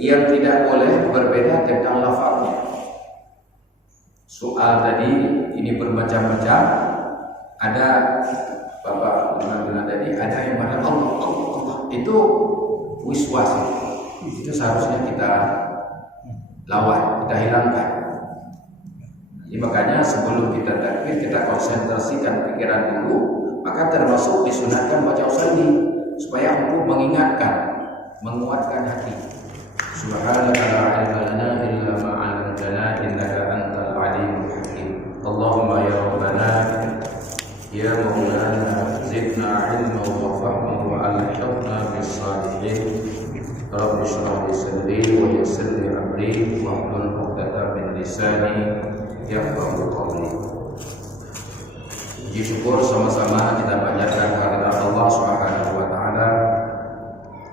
yang tidak boleh berbeda tentang lafaznya. Soal tadi ini bermacam-macam. Ada Bapak bilang tadi ada yang mana Allah itu wiswas. Itu seharusnya kita lawan, kita hilangkan. Jadi makanya sebelum kita takbir kita konsentrasikan pikiran dulu. Maka termasuk disunahkan baca usalli supaya untuk mengingatkan, menguatkan hati. Subhanaka la ilma lana illa ma 'allamtana innaka antal alimul hakim. Allahumma ya rabbana ya maulana zidna ilman wa fahman wa alhiqna bis salihin. Rabbi shrah li sadri wa yassir li amri wahlul 'uqdatam min lisani yafqahu qawli. Puji syukur sama-sama kita panjatkan kehadirat Allah Subhanahu wa taala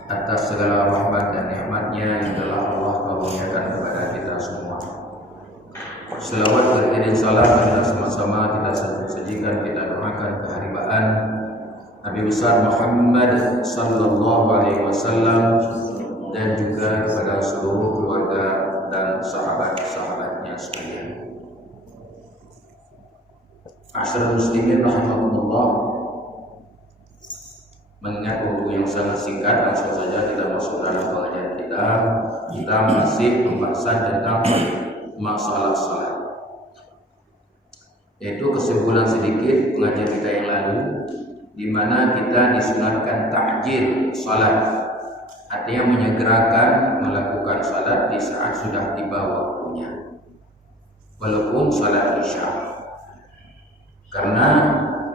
atas segala rahmat dan nikmat-Nya yang telah Allah karuniakan kepada kita semua. Selawat beriring salam adalah sama-sama kita sajikan, kita doakan keharibaan Nabi besar Muhammad sallallahu alaihi wasallam dan juga kepada seluruh keluarga dan sahabat-sahabatnya sekalian. Ma'asyiral muslimin rahimakumullah, mengingat waktu yang sangat singkat, langsung saja kita masuk dalam pengajian kita. Kita masih pembahasan tentang masalah salat, yaitu kesimpulan sedikit pengajian kita yang lalu, di mana kita disunatkan ta'jil salat, artinya menyegerakan melakukan salat di saat sudah tiba waktunya, walaupun salat isya. Karena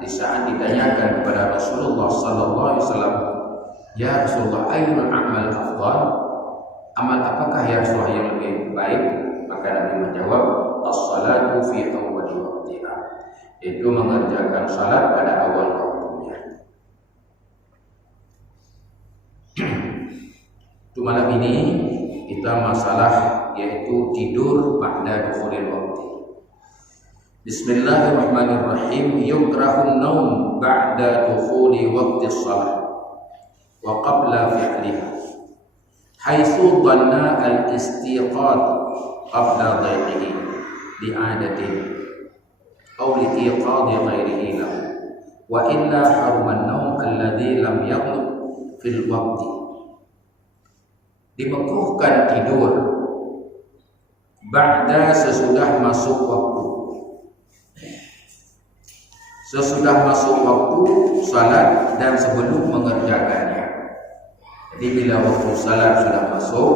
di saat ditanyakan kepada Rasulullah sallallahu alaihi wasallam, "Ya Rasulullah, ayyul a'mal afdal?" Amal apakah ya Rasulullah yang lebih baik? Maka Nabi menjawab, "As-salatu fi awwali waqtiha." Itu mengerjakan salat pada awal waktunya. Itu malam ini kita masalah yaitu tidur pada dukhulil waqti. Bismillahirrahmanirrahim. Yukrahun naum ba'da dukhuli waqti shalah wa qabla fi'liha haitsu dhanna al-istiqad qabla dhai'ihi li'adatihi aw li'iqadi ghairihi lahu wa illa haruma an-naum alladhi lam yaghlib fil waqti. Dimakruhkan tidur ba'da sesudah masuk waktu. Sesudah masuk waktu salat dan sebelum mengerjakannya. Jadi bila waktu salat sudah masuk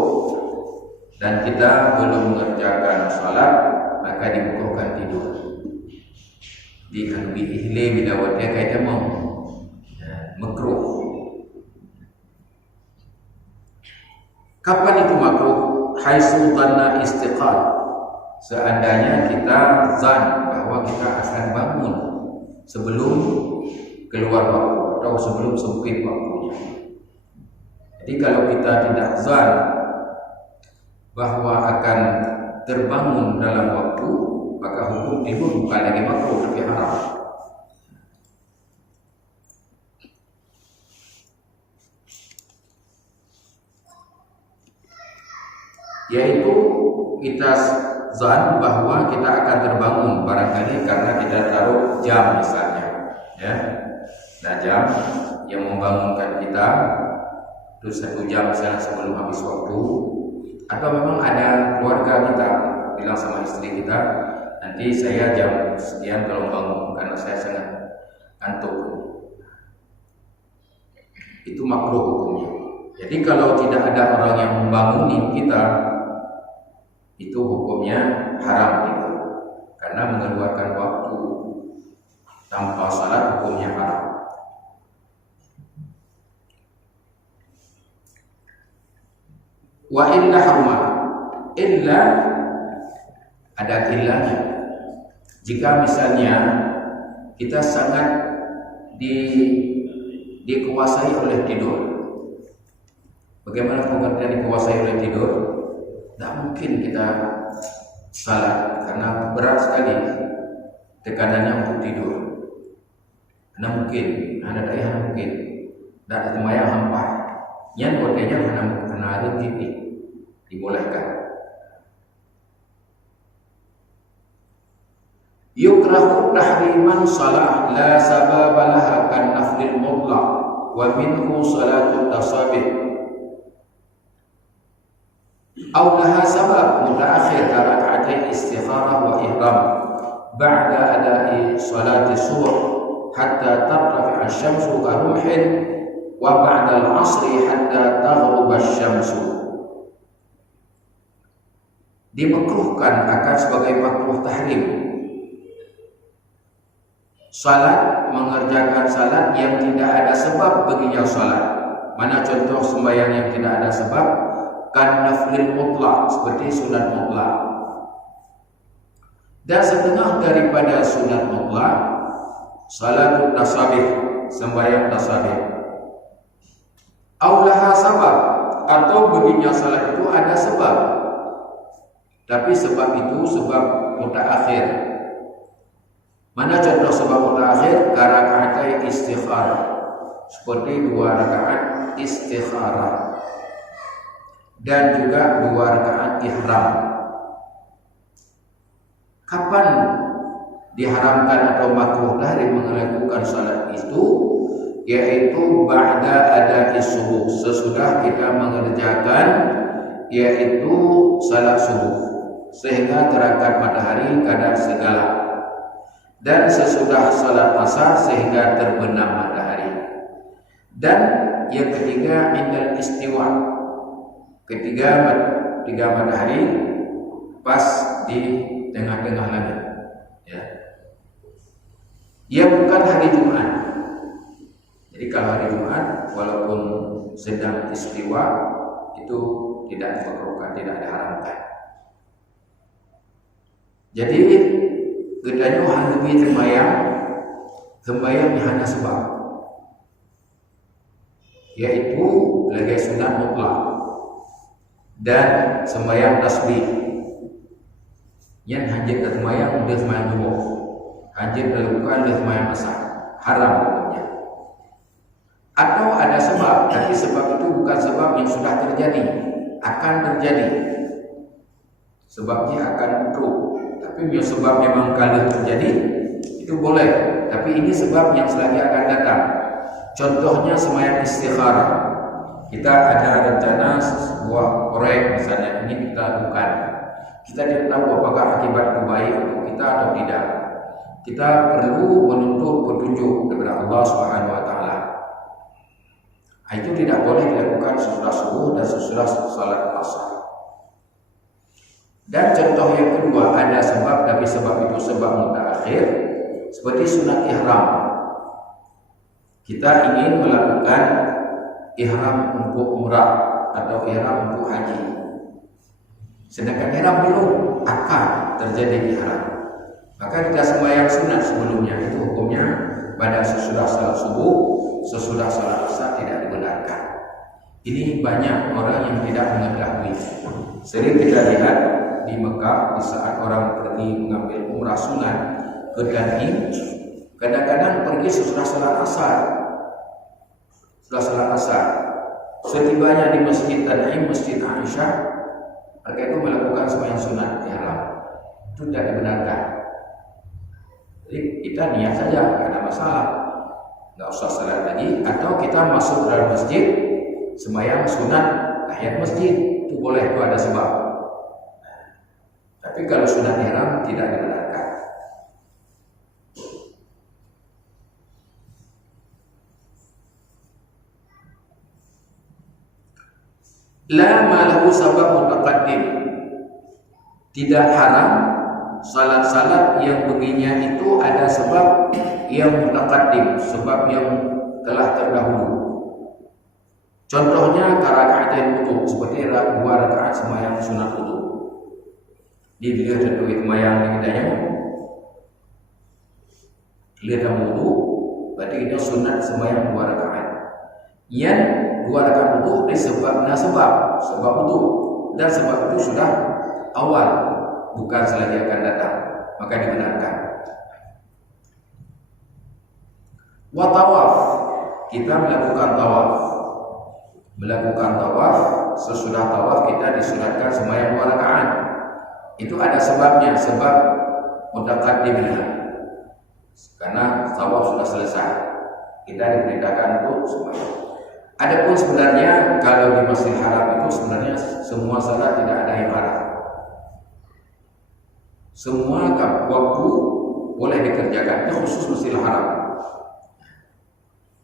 dan kita belum mengerjakan salat, maka dimakruhkan tidur. Di kan biihle bila wate kaitan mau makruh. Kapan itu makruh? Haitsu dhanna istiqad. Seandainya kita zan bahwa kita akan bangun sebelum keluar waktu atau sebelum sempit waktunya. Jadi kalau kita tidak zan bahwa akan terbangun dalam waktu, maka hukum tidur bukan lagi makruh tapi haram. Yaitu kita zan bahwa kita akan terbangun barangkali karena kita taruh jam misalnya, ya. Nah, jam yang membangunkan kita itu 1 jam misalnya sebelum habis waktu, atau memang ada keluarga kita bilang sama istri kita, nanti saya jam sekian kalau bangun karena saya sangat ngantuk. Itu makruh hukumnya. Jadi kalau tidak ada orang yang membanguni kita, itu hukumnya haram tidur, karena mengeluarkan waktu tanpa salat hukumnya haram. Wa illa haruma, illa ada illanya. Jika misalnya kita sangat dikuasai oleh tidur. Bagaimana pengertian dikuasai oleh tidur? Tidak mungkin kita salat karena berat sekali tekanannya untuk tidur. Hana mungkin, hana daya mungkin. Dan ada yang hampa. Yang kodenya hana ada titik. dibolehkan. Yukrahu tahriman salah la sababa laha kan naflil mutlaq wa minhu salatul tasabih aw laha sabab mutaakhir raka'atain istikharah wa ihram ba'da ada'i salati subuh hatta tartafi asy-syamsu ka rumhin wa ba'da al-'asri hatta taghruba asy-syamsu. Dimakruhkan akan sebagai makruh tahrim salat, mengerjakan salat yang tidak ada sebab baginya salat. Mana contoh sembahyang yang tidak ada sebab? Kan naflil mutlak, seperti sunat mutlak. Dan setengah daripada sunat mutlak, salatul tasabih, sembahyang tasabih. Aulaha sabab, atau baginya salat itu ada sebab. Tapi sebab itu sebab mutaakhir. Mana contoh sebab mutaakhir? Raka'atai istikharah, seperti 2 rakaat istikharah dan juga 2 rakaat ihram. Kapan diharamkan atau makruh tahrim melakukan salat itu? Yaitu ba'da ada'i subuh, sesudah kita mengerjakan yaitu salat subuh sehingga terangkat matahari kadar segala, dan sesudah salat asar sehingga terbenam matahari. Dan yang ketiga indal istiwa, tiga matahari pas di tengah-tengah langit, ya. Ia bukan hari Jumat. Jadi kalau hari Jumat walaupun sedang istiwa itu tidak dimakruhkan, tidak diharamkan. Jadi gedanya hanumi sembahyang hanya sebab, yaitu lagi sunat mutlak dan sembahyang tasbih. Yang hanjit dan sembahyang dia sembahyang subuh, hanjit dilakukan dia sembahyang asar, haram hukumnya. Atau ada sebab, tapi sebab itu bukan sebab yang sudah terjadi, akan terjadi. Sebabnya akan buruk. Tapi sebab memang kalau terjadi itu boleh, tapi ini sebab yang selagi akan datang. Contohnya sembahyang istikharah. Kita ada rencana sebuah proyek misalnya, ini kita lakukan. Kita tidak tahu apakah akibat itu baik untuk kita atau tidak. Kita perlu menuntut petunjuk dari Allah Subhanahu wa taala. Itu tidak boleh dilakukan sesudah subuh dan sesudah salat asar. Dan contoh yang kedua, ada sebab tapi sebab itu sebab mutaakhir, seperti sunat ihram. Kita ingin melakukan ihram untuk umrah atau ihram untuk haji, sedangkan ihram belum akan terjadi ihram, maka kita sembahyang sunat sebelumnya. Itu hukumnya pada sesudah salat subuh, sesudah salat asar tidak dibenarkan. Ini banyak orang yang tidak mengetahui. Sering kita lihat di Mekah, di saat orang pergi mengambil umrah sunat ke Tan'im, kadang-kadang pergi sesudah salat asar. Setelah salat asar, setibanya di Masjid Tan'im, Masjid Aisyah, mereka itu melakukan sembahyang sunat ihram. Itu tidak dibenarkan. Jadi kita niat saja, tidak ada masalah, nggak usah salat lagi. Atau kita masuk dalam masjid sembahyang sunat tahiyat masjid, itu boleh, itu ada sebab. Tapi kalau sunat ihram tidak dibenarkan. La malahu sabab mutaqaddim, tidak haram salat-salat yang baginya itu ada sebab yang mutaqaddim, sebab yang telah terdahulu. Contohnya raka'atain wudu, seperti 2 rakaat sembahyang sunat wudu. Dilihat contoh sembahyang di kitanya, lihat wudu, berarti itu sunat sembahyang 2 rakaat. Yang 2 rakaat wudu disebabnya sebab wudu, dan sebab itu sudah awal, bukan selagi akan datang, maka dibenarkan. Wa tawaf, kita melakukan tawaf sesudah tawaf kita disunatkan sembahyang 2 rakaat. Itu ada sebabnya, sebab mutaqaddimnya. Karena tawaf sudah selesai, kita diperintahkan untuk sembahyang. Adapun sebenarnya kalau di Masjidil Haram itu sebenarnya semua salat tidak ada yang haram. Semua waktu boleh dikerjakan, itu khusus Masjidil Haram.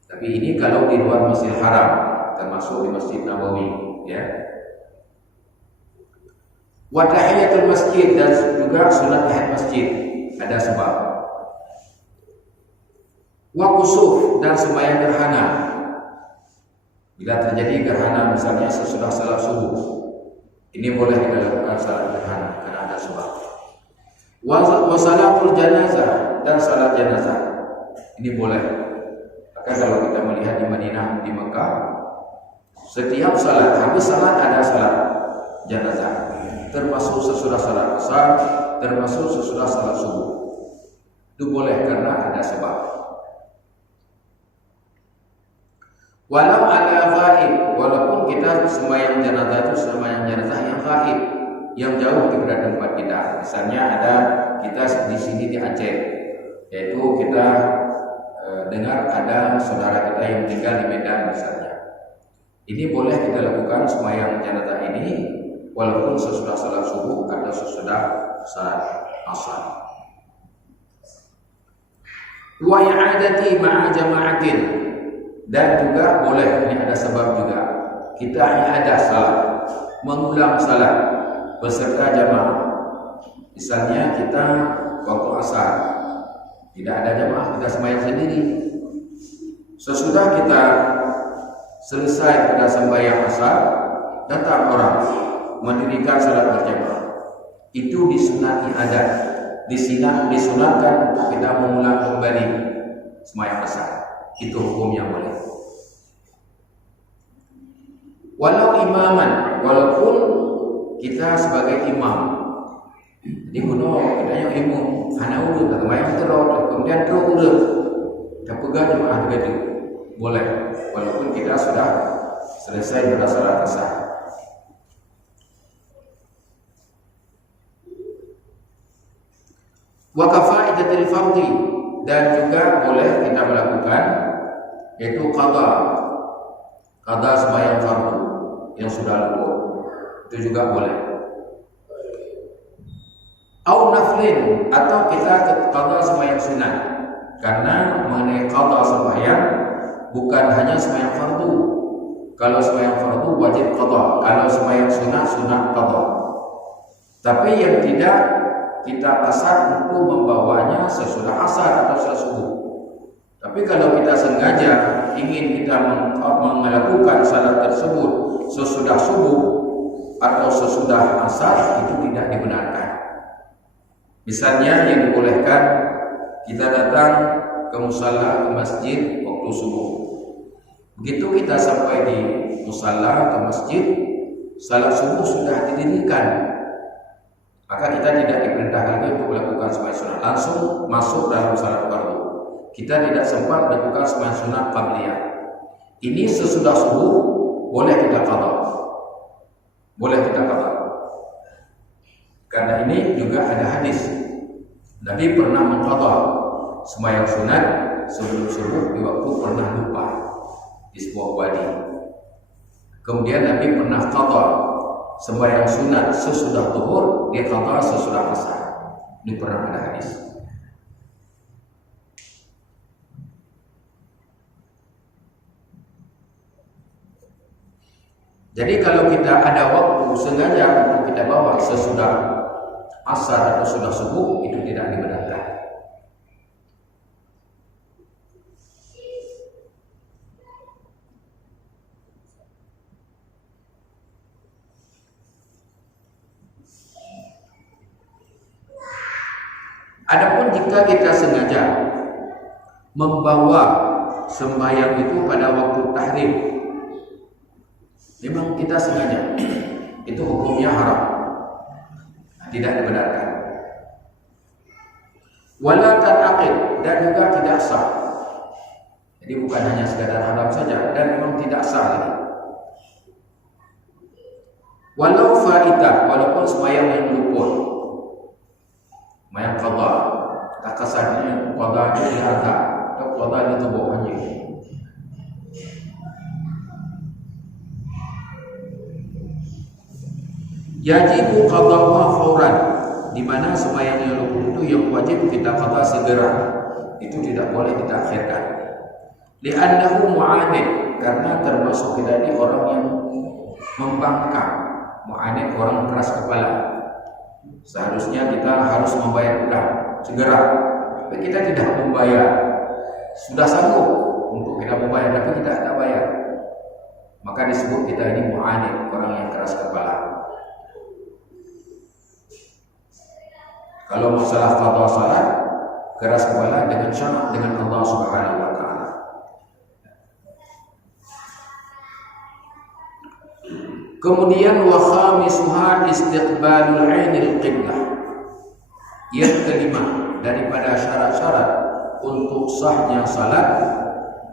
Tapi ini kalau di luar Masjidil Haram, termasuk di Masjid Nabawi, ya. Wa tahiyatul masjid, dan juga sunat tahiyat masjid, ada sebab. Wa kusuf, dan sembahyang gerhana. Bila terjadi gerhana misalnya sesudah salat subuh, ini boleh kita lakukan salat gerhana karena ada sebab. Wa salatul janazah, dan salat jenazah, ini boleh. Maka kalau kita melihat di Madinah, di Mekah, setiap salat, habis salat ada salat jenazah, termasuk sesudah salat asar, termasuk sesudah salat subuh. Itu boleh karena ada sebab. Walau ala ghaib, walaupun kita sembahyang jenazah itu sembahyang jenazah yang ghaib, yang jauh dari tempat kita. Misalnya ada kita di sini di Aceh, yaitu kita dengar ada saudara kita yang tinggal di Medan misalnya. Ini boleh kita lakukan sembahyang jenazah ini walaupun sesudah salat subuh atau sesudah salat asar. Wa i'adati ma'a jama'atin, dan juga boleh, ini ada sebab juga, kita i'adah salat, mengulang salat beserta jamaah. Misalnya kita waktu asar tidak ada jamaah, kita sembahyang sendiri. Sesudah kita selesai pada sembahyang asar, datang orang mendirikan salat berjamaah. Itu disunati adat, disunatkan untuk kita mengulang kembali sembahyang asar. Itu hukumnya boleh. Walau imaman, walaupun kita sebagai imam, di gunung kita yang imam, hana urut atau mayang terus, kemudian terus urut, kita pegang jemaah begitu, boleh, walaupun kita sudah selesai pada salat asar. Wa kafaidatul fardhi, dan juga boleh kita melakukan yaitu qada sembahyang fardu yang sudah luput, itu juga boleh. Au naflin, atau kita qada sembahyang sunat, karena mengenai qada sembahyang bukan hanya sembahyang fardu. Kalau sembahyang fardu wajib qada, kalau sembahyang sunat qada. Tapi yang tidak kita kasar untuk membawanya sesudah asar atau sesudah subuh. Tapi kalau kita sengaja ingin kita melakukan salat tersebut sesudah subuh atau sesudah asar, itu tidak dibenarkan. Misalnya yang dibolehkan, kita datang ke musalla, ke masjid waktu subuh. Begitu kita sampai di musalla, ke masjid, salat subuh sudah didirikan, maka kita tidak diperintahkan lagi untuk melakukan sembahyang sunat, langsung masuk dalam salat fardu. Kita tidak sempat melakukan sembahyang sunat qabliyah. Ini sesudah subuh boleh kita qada. Boleh kita qada. Karena ini juga ada hadis. Nabi pernah mengqada sembahyang sunat sebelum subuh di waktu pernah lupa di sebuah wadi. Kemudian Nabi pernah qada sembahyang sunat sesudah zuhur, dia qada sesudah asar. Ini pernah ada hadis. Jadi kalau kita ada waktu sengaja untuk kita bawa sesudah asar atau sudah subuh, itu tidak dibenarkan. Adapun jika kita sengaja membawa sembahyang itu pada waktu tahrim, memang kita sengaja, itu hukumnya haram, tidak dibenarkan. Wala tanaqid, dan juga tidak sah. Jadi bukan hanya sekadar haram saja, dan memang tidak sah lagi. Walau faitah, walaupun sembahyang yang luput, sembahyang qadha, tak kesannya qadha itu diharga atau qadha itu tubuhnya. Yajibu qadhaha fauran, di mana sembahyang yang luput itu yang wajib kita qadha segera. Itu tidak boleh kita akhirkan. Li'annahu mu'anid, karena termasuk dari orang yang membangkang. Mu'anid, orang keras kepala. Seharusnya kita harus membayar utang segera, tapi kita tidak membayar. Sudah sanggup untuk kita membayar, tapi kita tidak bayar, maka disebut kita ini mu'anid, orang yang keras kepala. Kalau masalah qadha salat, keras kepala dengan syarat dengan Allah Subhanahu wa taala. Kemudian wa khamisuha istiqbalul 'ainil qiblah. Yang kelima daripada syarat-syarat untuk sahnya salat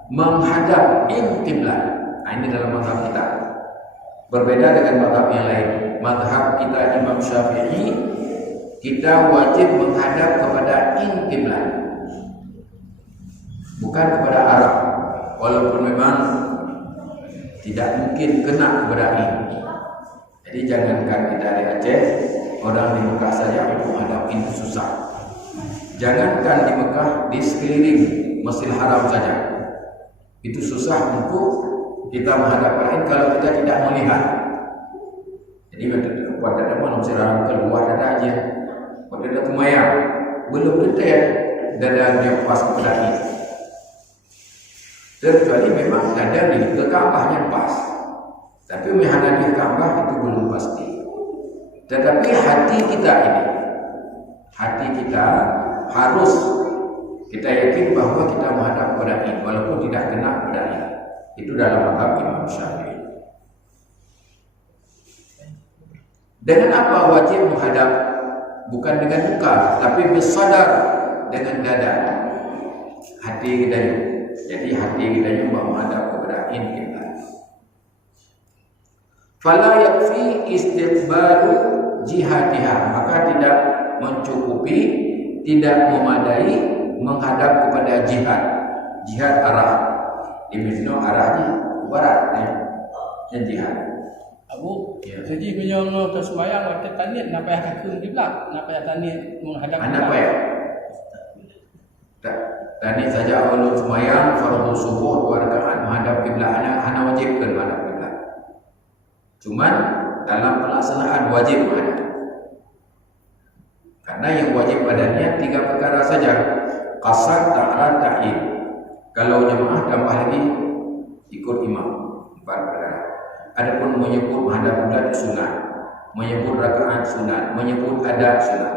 menghadap qiblah. Ini dalam mazhab kita. Berbeda dengan mazhab yang lain. Mazhab kita Imam Syafi'i, kita wajib menghadap kepada qiblah, bukan kepada arah. Walaupun memang tidak mungkin kena kepada ini. Jadi jangankan kita di Aceh, orang di Mekah saja untuk menghadap ini susah. Jangankan di Mekah, di sekeliling Masjidil Haram saja itu susah untuk kita menghadap lain kalau kita tidak melihat. Jadi pada depan Masjidil Haram keluar dada aja, pada dada tumayang belum detail dada yang pas kepada ini. Kecuali memang dada di Ka'bahnya pas, tapi menghadap Ka'bah itu belum pasti. Tetapi hati kita ini, hati kita harus kita yakin bahwa kita menghadap kepada ini, walaupun tidak kena kepada ini. Itu dalam mazhab Imam Syafi'i. Dengan apa wajib menghadap? Bukan dengan muka, tapi bersadar dengan dada, hati kita ini. Jadi hati kita juga menghadap kepada qiblah. Fala yakfi istiqbalu jihatiha, maka tidak mencukupi, tidak memadai menghadap kepada jihad arah. Dimana arahnya barat yang jihad. Abu, jadi menyong tersembayang waktu taniat napa yang akan qiblah, napa yang taniat menghadap apa ya? Tadi saja ulun sembahyang fardu subuh 2 rakaat menghadap kiblat, ana wajibkan menghadap kiblat. Cuman dalam pelaksanaan wajib menghadap. Karena yang wajib padanya 3 perkara saja. Qasad, ta'arad, ta'id. Kalau jemaah tambah lagi ikut imam 4 perkara. Adapun menyebut menghadap kiblat sunat, menyebut rakaat sunat, menyebut adab sunat.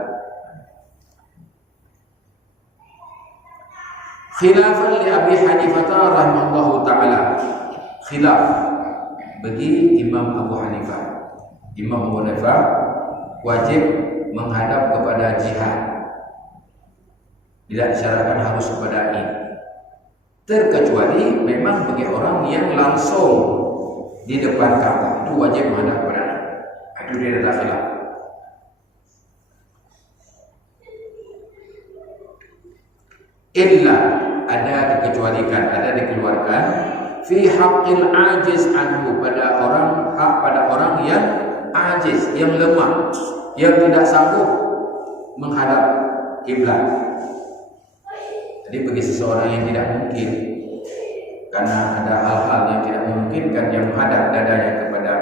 Khilafan li Abi Hanifah rahimahullahu ta'ala. Khilaf bagi Imam Abu Hanifah. Imam Abu Hanifah wajib menghadap kepada jihad, tidak disyaratkan harus kepada ini, terkecuali memang bagi orang yang langsung di depan Ka'bah itu wajib menghadap kepada ini. Itu dia ada khilaf. Illa, ada dikecualikan, ada dikeluarkan fi haqqil ajiz anhu, pada orang yang ajiz, yang lemah, yang tidak sanggup menghadap kiblat. Jadi bagi seseorang yang tidak mungkin, karena ada hal-hal yang tidak memungkinkan dia menghadap dadanya kepada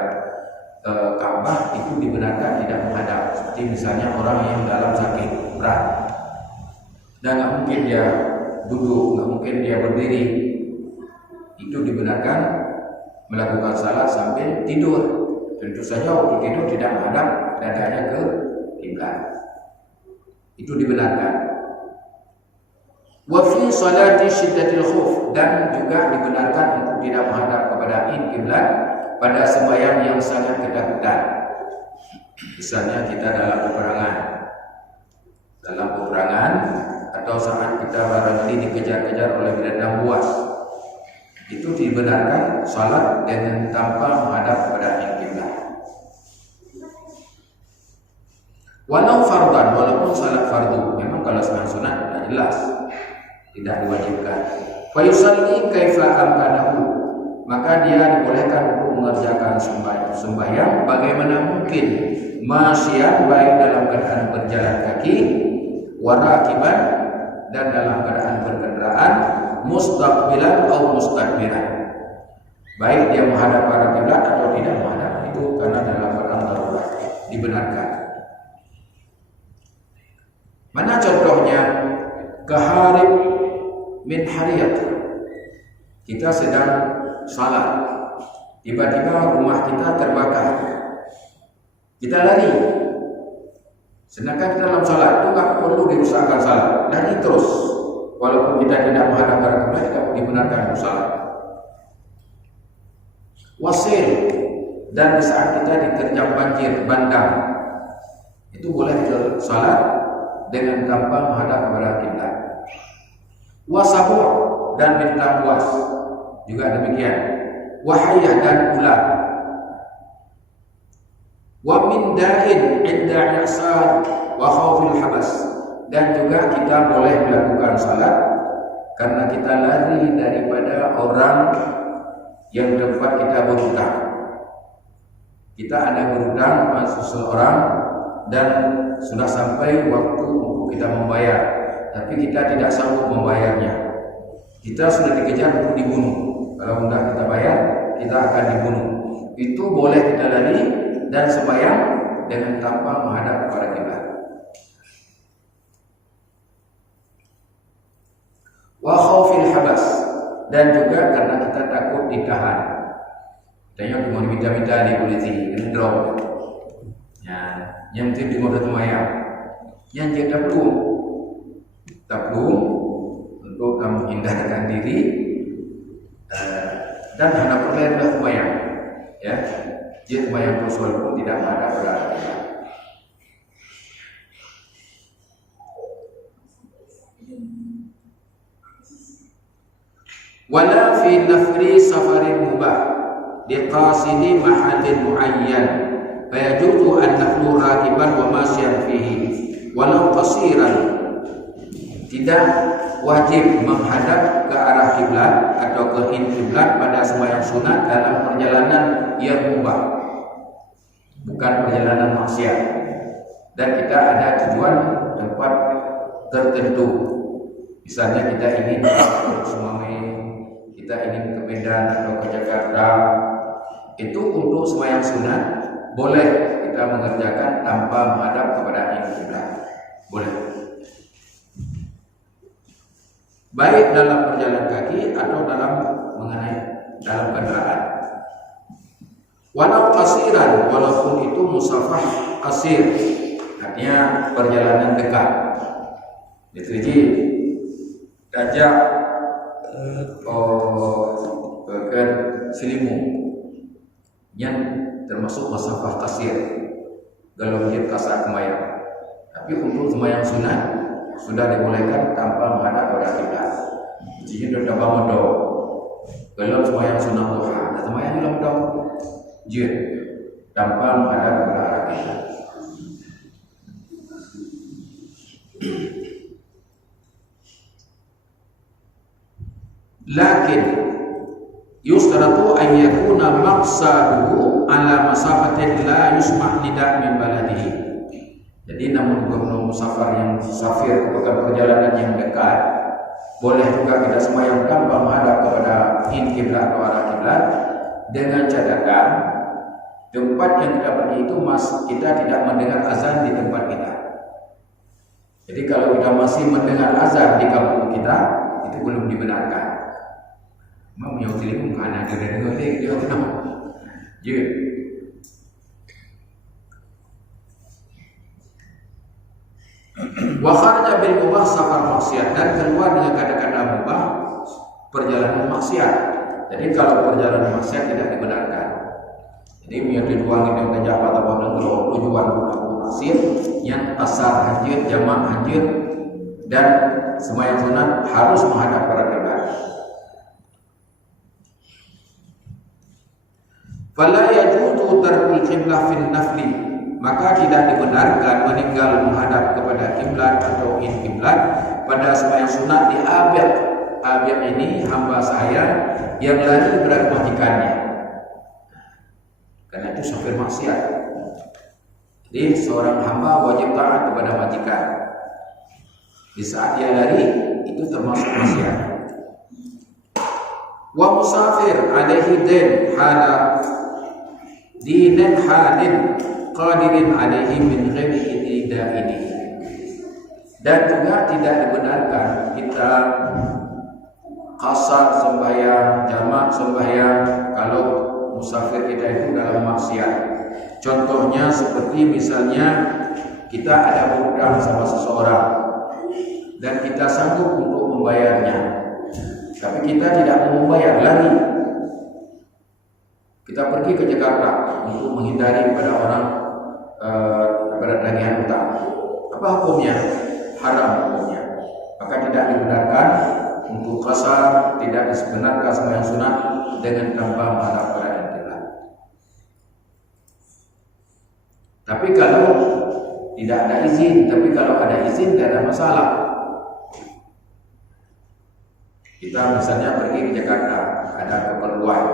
Ka'bah, itu dibenarkan tidak menghadap. Seperti misalnya orang yang dalam sakit berat, dan nggak mungkin dia duduk, nggak mungkin dia berdiri, itu dibenarkan melakukan salat sambil tidur. Tentu saja waktu tidur tidak menghadap dadanya ke kiblat, itu dibenarkan. Wa fi salati syiddatil khauf, dan juga dibenarkan untuk tidak menghadap kepada kiblat pada sembahyang yang sangat ketakutan. Misalnya kita dalam peperangan atau saat kita barangkali dikejar-kejar oleh binatang buas, itu dibenarkan salat dengan tanpa menghadap kepada kiblat. Walau fardan, walaupun salat fardu, memang kalau sembahyang sunat tidak jelas, tidak diwajibkan. Fa yusalli kaifa amkanahu, maka dia dibolehkan untuk mengerjakan sembahyang bagaimana mungkin, masyian, baik dalam keadaan berjalan kaki, warakiban, dan dalam keadaan berkendaraan, mustaqbilan atau mustadbiran, baik dia menghadap arah kiblat atau tidak menghadap, itu karena dalam keadaan darurat dibenarkan. Mana contohnya? Keharib min hariyat, kita sedang salat, tiba-tiba rumah kita terbakar, kita lari, sedangkan kita dalam salat itu tak perlu dirusakkan salat, lari terus, walaupun kita tidak menghadap arah kiblat, kita dibenarkan untuk salat. Wasil, dan saat kita diterjang banjir bandang, itu boleh kita salat dengan tanpa menghadap kepada kiblat. Wasabu, dan bintang buas juga demikian. Wahayah, dan ular. Wa min da'in 'inda i'sar wa khaufil habas, dan juga kita boleh melakukan salat karena kita lari daripada orang yang tempat kita berhutang. Kita ada berhutang pada seseorang dan sudah sampai waktu untuk kita membayar, tapi kita tidak sanggup membayarnya. Kita sudah dikejar untuk dibunuh. Kalau tidak kita bayar, kita akan dibunuh. Itu boleh kita lari dan sembahyang dengan tanpa menghadap kepada kiblat. Wa khaufil habas, dan juga karena kita takut ditahan. Tanya cuma minta-minta di polisi, kena drop. Ya, yang penting di motor semayang. Yang dia taplum untuk kamu hindarkan diri dan hendak perlahan semayang. Ya, dia semayang terus walaupun tidak ada berarti. Wala fi nafri safarin mubah liqasidi mahallin muayyan fayajuzu an naflu rakiban wa masyan fihi walau qasiran. Tidak wajib menghadap ke arah kiblat atau ke kiblat pada sembahyang sunat dalam perjalanan yang mubah, bukan perjalanan maksiat, dan kita ada tujuan tempat tertentu. Misalnya kita ingin ke Sumatera, kita ingin ke Medan atau ke Jakarta, itu untuk sembahyang sunat boleh kita mengerjakan tanpa menghadap kepada kiblat, boleh. Baik dalam perjalanan kaki atau dalam kendaraan. Walau qasiran, walaupun itu musafah qasir, artinya perjalanan dekat. Jadi dajak ke Selimu yang termasuk musafah qasir, kalau dia kasar kemayang. Tapi untuk semayang sunat sudah dibolehkan tanpa menghadap kepada kiblat. Jadi sudah bangun doa. Kalau sembahyang sunat duha, sembahyang dalam doa, jid tanpa menghadap kepada arah kiblat. Lakin yustaratu an yakuna maqsaduhu ala masafatin la yusmah nida' min baladihi. Jadi namun gubernur musafir yang musafir bukan perjalanan yang dekat, boleh juga kita sembahyang tanpa menghadap kepada kiblat atau arah kiblat, dengan catatan tempat yang kita pergi itu kita tidak mendengar azan di tempat kita. Jadi kalau kita masih mendengar azan di kampung kita, itu belum dibenarkan. Mau yang Selimu mana ada dengar dia tenang. Je. Wa kharaja bil mubah safar maksiat, dan keluar dengan kata-kata mubah perjalanan maksiat. Jadi kalau perjalanan maksiat tidak dibenarkan. Jadi menjadi ruang yang kerja atau negara tujuan maksiat yang asar hajir, jamak hajir, dan sembahyang sunat harus menghadap pada kiblat. Fala yajuzu tarkul qiblah fil nafli, maka tidak dibenarkan meninggal menghadap kepada kiblat atau in kiblat pada sembahyang sunat di abiq. Abiq ini hamba saya yang lari berat majikannya, karena itu sopir maksiat. Jadi seorang hamba wajib taat kepada majikan. Di saat dia lari itu termasuk maksiat. Wa musafir alaihi din hala dinin halin qadirin alaihi min ghairi ini. Dan juga tidak dibenarkan kita qasar sembahyang, jamak sembahyang kalau musafir kita itu dalam maksiat. Contohnya seperti misalnya kita ada hutang sama seseorang dan kita sanggup untuk membayarnya, tapi kita tidak mau membayar, lari. Kita pergi ke Jakarta untuk menghindari pada orang pada tagihan hutang. Apa hukumnya? Haram hukumnya. Maka tidak dibenarkan untuk qasar, tidak dibenarkan sembahyang sunat dengan tanpa menghadap pada kiblat. Tapi kalau tidak ada izin, tidak ada masalah. Kita misalnya pergi ke Jakarta, ada keperluan,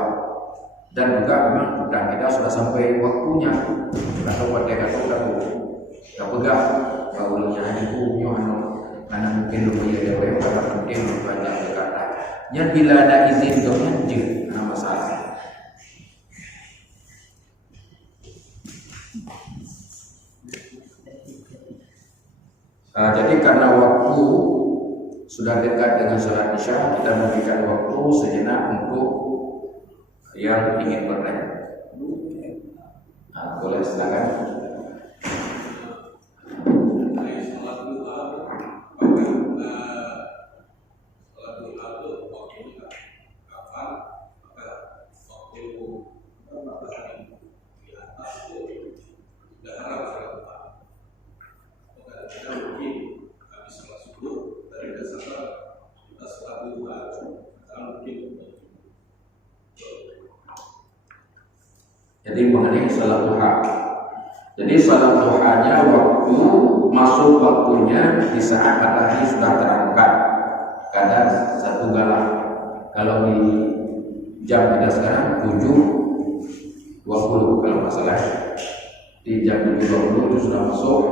dan juga memang hutang kita sudah sampai waktunya. Atau kita pegang baulnya ibu anak mungkin lebih ada karena penting banyak Jakarta. Yang bila ada izin doanya ada masalah. Jadi karena waktu sudah dekat dengan sholat isya, kita memberikan waktu sejenak untuk yang ingin bertanya. Boleh silakan. Jadi mengenai salat duha. Jadi salat duhanya waktu masuk waktunya di saat matahari sudah terangkat, kadang 1 galah. Kalau di jam kita sekarang 7.20 kalau nggak salah. Di jam 7.20 itu sudah masuk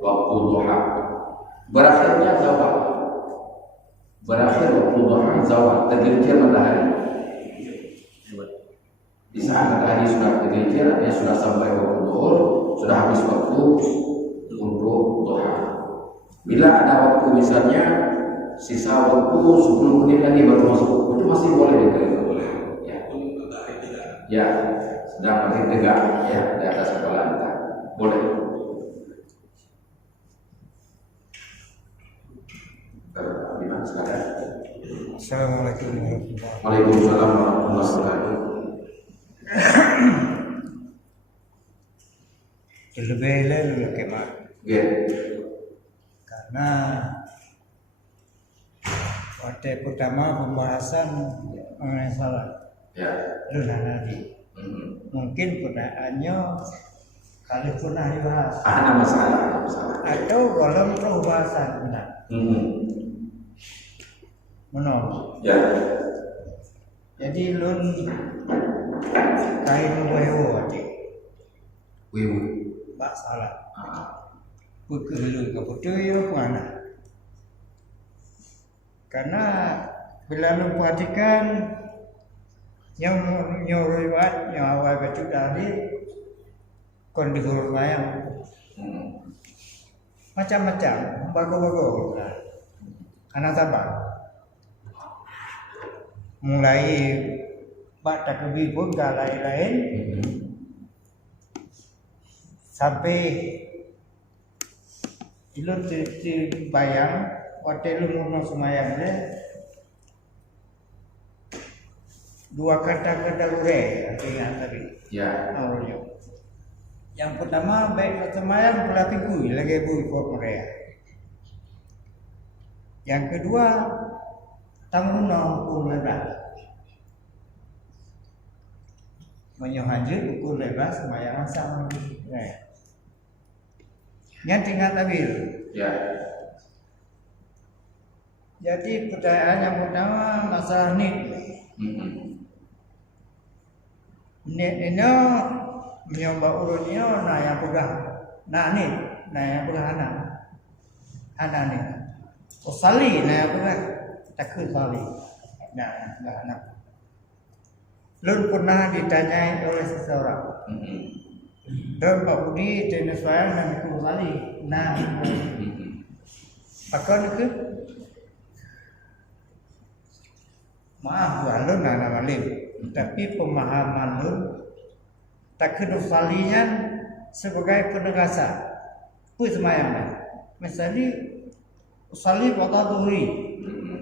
waktu duha. Berakhirnya zawal. Berakhir waktu duha zawal, tergelincir matahari. Di saat matahari sudah tergelincir, artinya sudah sampai waktu zuhur, sudah habis waktu untuk duha. Bila ada waktu misalnya sisa waktu 10 menit lagi baru masuk, itu masih boleh diterima, boleh. Ya, sedang berdiri tegak ya di atas kepala kita, boleh. Assalamualaikum warahmatullahi wabarakatuh. Waalaikumsalam warahmatullahi wabarakatuh. Lebih lalu kemat. Karena waktu pertama pembahasan mengenai salat. Lunar tadi. Mungkin pertanyaannya kalau pernah dibahas. Ada masalah. Atau dalam pembahasan benar. Menolak. Ya. Jadi lun kain wewo aja. Wewo. Bak salah. Bukan ke foto yo mana? Karena bila lu perhatikan yang riwayat yang awal betul tadi kondisi mayang macam-macam, bagus-bagus. Anak sabar. Mulai batak lebih pun lain-lain sampai ilun bayang waktu lu mau semayang deh 2 kata ure artinya tadi Ya. awalnya. Yang pertama baik semayang pelatih kui lagi bui pot mereka. Yang kedua tanggung hukum lebar. Menyohajir hukum lebar semayang sama. Yang tinggal tabir. Ya. Jadi pertanyaan yang pertama masalah nit. Nit ini menyoba urutnya nah yang pegang. Nah nit, nah yang pegang anak nit. Sali nah yang pegang takut sali. Nah anak. Lun pernah ditanyai oleh seseorang. Dan Pak Budi jenis sayang dan ikut sali. Nah, pakon itu maaf lun anak malim, tapi pemahaman lun tak kena salinya sebagai penegasan. Pun semayang. Misalnya sali pada tuhri,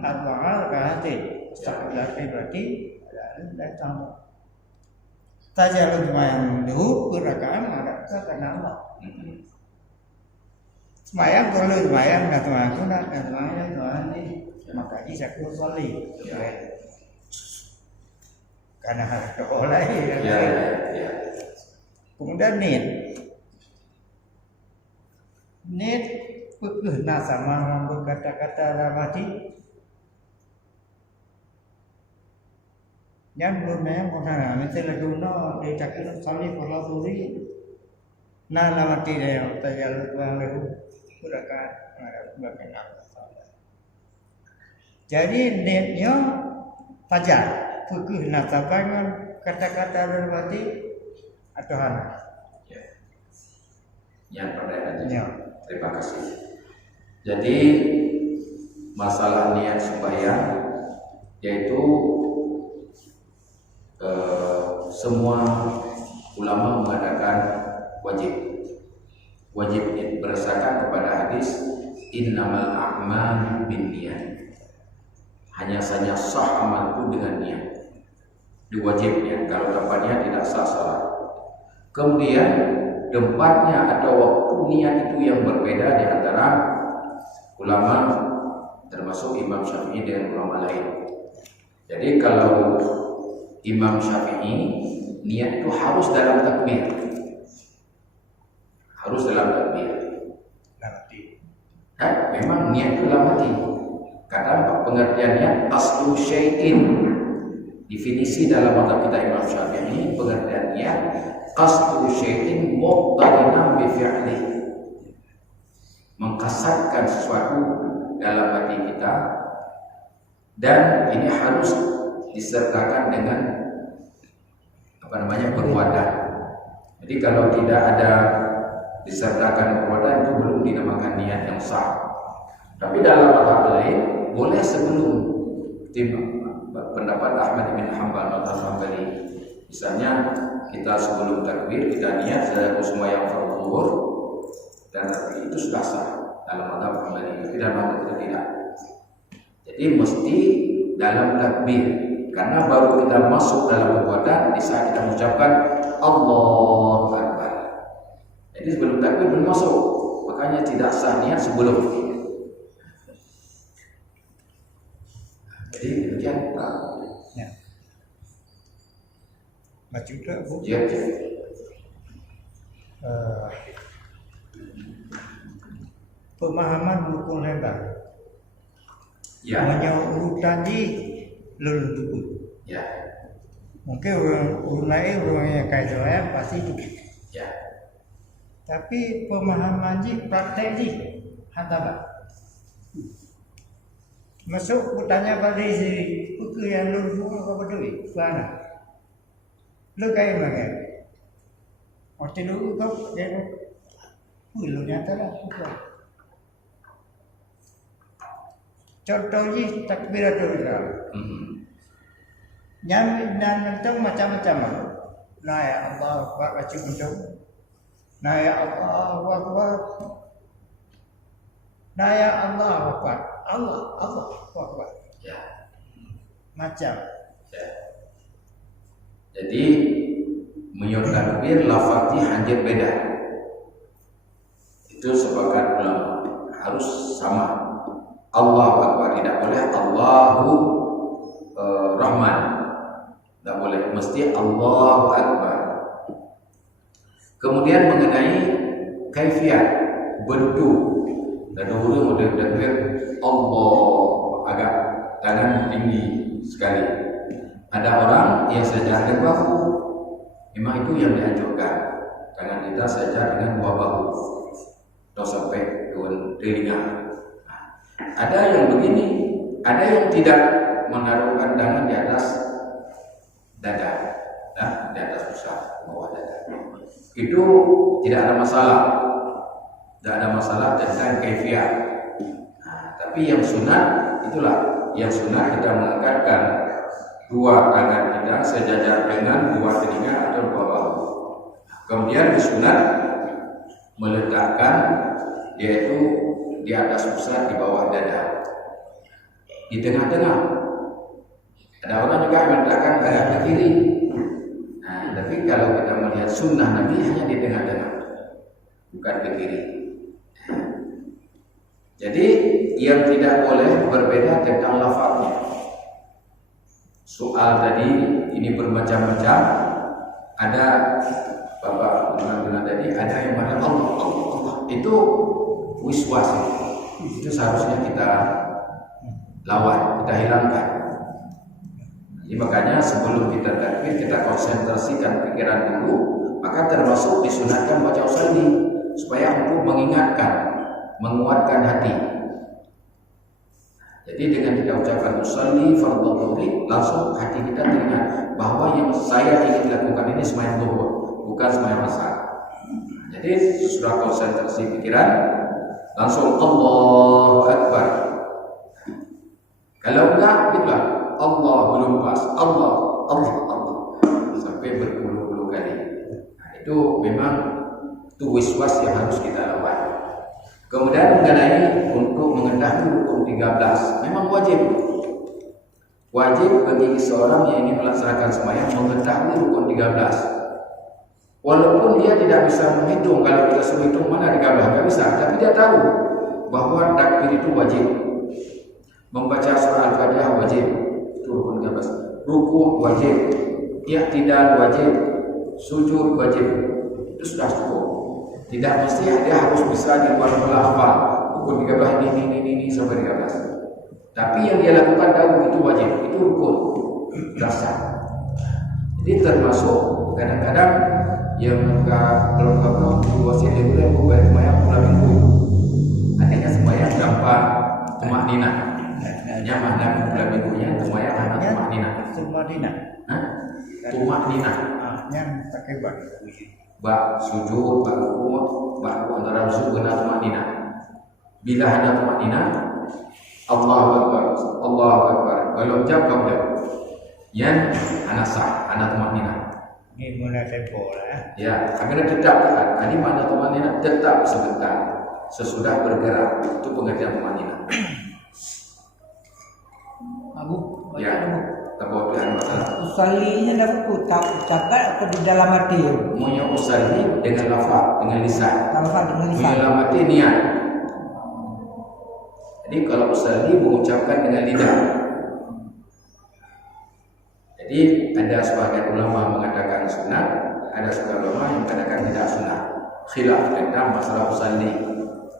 arwah kahati, sakit berarti datang. Saja lu semayang dulu gerakan ada karena Allah. Semayang kalau semayang nggak tuh nak semayang Tuhan ini makanya saya sali. Karena harus oleh. Ya. Kemudian nit pekehna sama berkata-kata ramati. Yang belum pernah misalnya guna dia cakap salih kalau turi nama tidak tajal tuang lehu gerakan berkenal. Jadi netnya fajar fikih nasabangan kata-kata berbati atau hana. Yang pertanyaan. Ya. Terima kasih. Jadi masalah niat sembahyang yaitu semua ulama mengatakan wajib berdasarkan kepada hadis innamal a'malu binniyat. Hanya saja sah amalku dengan niat. Diwajibnya kalau tempatnya tidak sah salat. Kemudian tempatnya atau waktu niat itu yang berbeda di antara ulama termasuk Imam Syafi'i dan ulama lain. Jadi kalau Imam Syafi'i niat itu harus dalam takbir. Harus dalam takbir. Memang niat itu dalam hati. Karena pengertiannya aslu syai'in. Definisi dalam mazhab kita Imam Syafi'i pengertiannya aslu syai'in muqtarinan bi fi'li. Mengkasatkan sesuatu dalam hati kita dan ini harus disertakan dengan perbuatan. Jadi kalau tidak ada disertakan perbuatan itu belum dinamakan niat yang sah. Tapi dalam mazhab lain boleh sebelum pendapat Ahmad bin Hanbal mazhab Hambali. Misalnya kita sebelum takbir kita niat sembahyang fardhu zuhur dan itu sudah sah dalam mazhab Hambali. Tidak mazhab tidak. Jadi mesti dalam takbir. Karena baru kita masuk dalam perbuatan di saat kita mengucapkan Allahu Akbar. Jadi sebelum takbir belum masuk, makanya tidak sah niat sebelum. Jadi demikian. Ya. Baca juga bu. Ya. Pemahaman hukum lebar. Ya. Menurut tadi lulus buku. Ya. Mungkin orang lain orang yang kaya saya pasti begitu. Ya. Tapi pemahaman ji praktek ji hantar. Masuk bertanya pada si buku yang lulus buku apa betul? Mana? Lu kaya mana? Waktu dulu kau dia lu nyata lah. Contohnya takbiratul ihram. Yang dan itu macam-macam. Nah ya Allah, baca untuk. Nah ya Allah, Akbar. Nah ya Allah, Akbar. Allah Akbar. Ya. Macam. Ya. Jadi menyebut takbir lafaznya hanya beda. Itu sepakat ulama harus sama. Allahu Akbar tidak boleh Allahu Rahman. Tidak boleh, mesti Allahu Akbar. Kemudian mengenai kaifiyat, bentuk dan orang model takbir Allah agak tangan tinggi sekali. Ada orang yang saja dengan bahu, memang itu yang dianjurkan. Tangan kita saja dengan dua bahu, atau sampai dengan telinga. Ada yang begini, ada yang tidak menaruhkan tangan di atas dada, di atas pusat bawah dada. Itu tidak ada masalah, tentang kaifiah. Tapi yang sunat itulah, yang sunat kita mengangkatkan dua tangan kita sejajar dengan dua telinga atau dua bahu. Kemudian disunat meletakkan yaitu di atas pusat di bawah dada, di tengah-tengah. Ada orang juga meletakkan agak ke kiri. Tapi kalau kita melihat sunnah Nabi hanya di tengah-tengah, bukan ke kiri. Jadi yang tidak boleh berbeda tentang lafaznya. Soal tadi ini bermacam-macam. Ada Bapak bilang tadi ada yang mana Allah. Itu wiswas. Itu seharusnya kita lawan, kita hilangkan. Jadi makanya sebelum kita takbir kita konsentrasikan pikiran dulu, maka termasuk disunatkan baca usalli supaya untuk mengingatkan, menguatkan hati. Jadi dengan kita ucapkan usalli fardhu dhuhri, langsung hati kita teringat bahwa yang saya ingin lakukan ini sembahyang zuhur, bukan sembahyang asar. Jadi sesudah konsentrasi pikiran, langsung Allahu Akbar. Kalau enggak, gitulah Allah belum pas, Allah sampai berpuluh-puluh kali. Itu memang itu wiswas yang harus kita lawan. Kemudian mengenai untuk mengetahui rukun 13, memang wajib bagi seorang yang ingin melaksanakan sembahyang mengetahui rukun 13. Walaupun dia tidak bisa menghitung, kalau kita suruh hitung mana 13 nggak bisa, tapi dia tahu bahwa takbir itu wajib, membaca surah Al-Fatihah wajib, itu rukun 13. Ruku wajib, i'tidal wajib, sujud wajib, itu sudah cukup. Tidak mesti dia harus bisa dihafal rukun 13 ini sampai 13. Tapi yang dia lakukan tahu itu wajib, itu rukun dasar. Jadi termasuk kadang-kadang yang kalau situasi reguler bukan sembahyang pulang minggu, artinya sembahyang tanpa tumakninah. Makna pulang minggunya sembahyang hanya tumakninah. Tumakninah. Yang pakai bak sujud, bak ruku, antara sujud dan tumakninah. Bila hanya tumakninah, Allahu Akbar. Kalau jawab kau dah. Yang anasah, anak tumakninah. Ini mulai tempo lah. Ya, agar tetap taat. Ini mana tumakninah tetap sebentar. Sesudah bergerak, itu pengertian tumakninah. Abu, Ya, kemudian masalah. Usallinya dapat ucapkan atau di dalam hati? Munya usalli dengan lafaz, dengan lisan. Lafaz dengan lisan. Munya dalam hati niat. Jadi kalau usalli mengucapkan dengan lidah. Jadi ada sebagian ulama mengatakan sunat, ada sebagian ulama yang mengatakan tidak sunat. Khilaf tentang masalah usalli.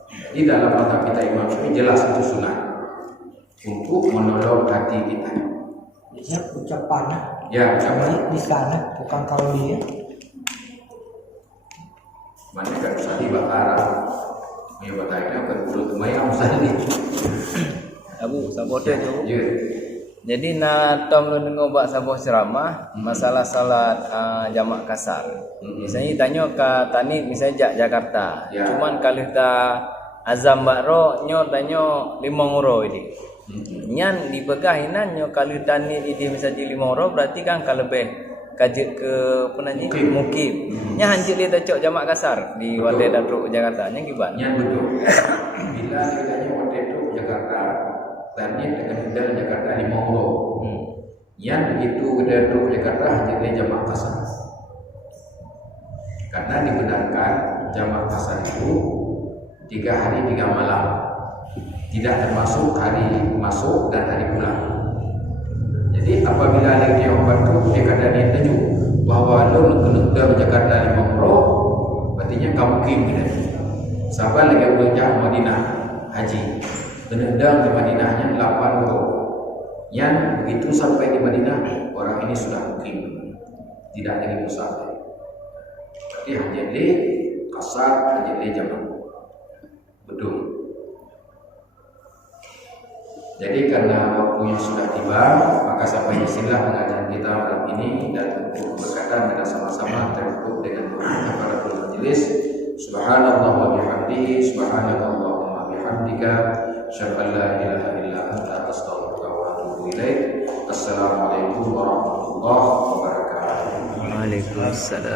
Jadi dalam mazhab kita Imam Syafi'i jelas itu sunat untuk menolong hati kita. Ya, ucapan. Ya, ucapan. Di sana, bukan kalau dia. Mana kan usalli bakara. Ya batainya berbulut lumayan usalli. Abu, sabote tu. Ya. Jadi na tom lu dengar bak sabuh ceramah masalah salat jamak kasar. Misalnya tanya ke Tanit misalnya Jakarta. Ya. Cuman kalau kita azam bakro nyo tanya 5 euro ini. Nyan dipegahinan nyo kalau Tanit ini misalnya 5 euro berarti kan kalau lebih kajet ke penanji mukib. Nya hancur dia cok jamak kasar di Wadai Datuk Jakarta. Nya gimana? Yang betul. Bila ditanya Wadai Datuk Jakarta, Tanit dengan Hidal Jakarta 5 euro. Yang begitu Wadai Datuk Jakarta hanya dia jamak kasar. Karena dibenarkan jamak kasar itu 3 hari 3 malam, tidak termasuk hari masuk dan hari pulang. Jadi apabila dia membantu dia kata dia tunjuk bahwa lo kena Jakarta 5 euro, artinya kamu kim gitu. Sahabat lagi belajar Madinah haji. Benedang di Madinahnya 8 huruf. Yang begitu sampai di Madinah, orang ini sudah mukim, tidak lagi musafir. Berarti hajat kasar, hajat jamak bedung. Jadi karena waktunya sudah tiba, maka sampai di sinilah pengajian kita malam ini, dan untuk berkata kita sama-sama tertutup dengan doa kafaratul majelis. Subhanallah wa bihamdihi, subhanakallahumma bihamdika, asyhadu an la ilaha illa anta, astaghfiruka wa atubu ilaik. Assalamualaikum warahmatullahi wabarakatuh. Waalaikumsalam.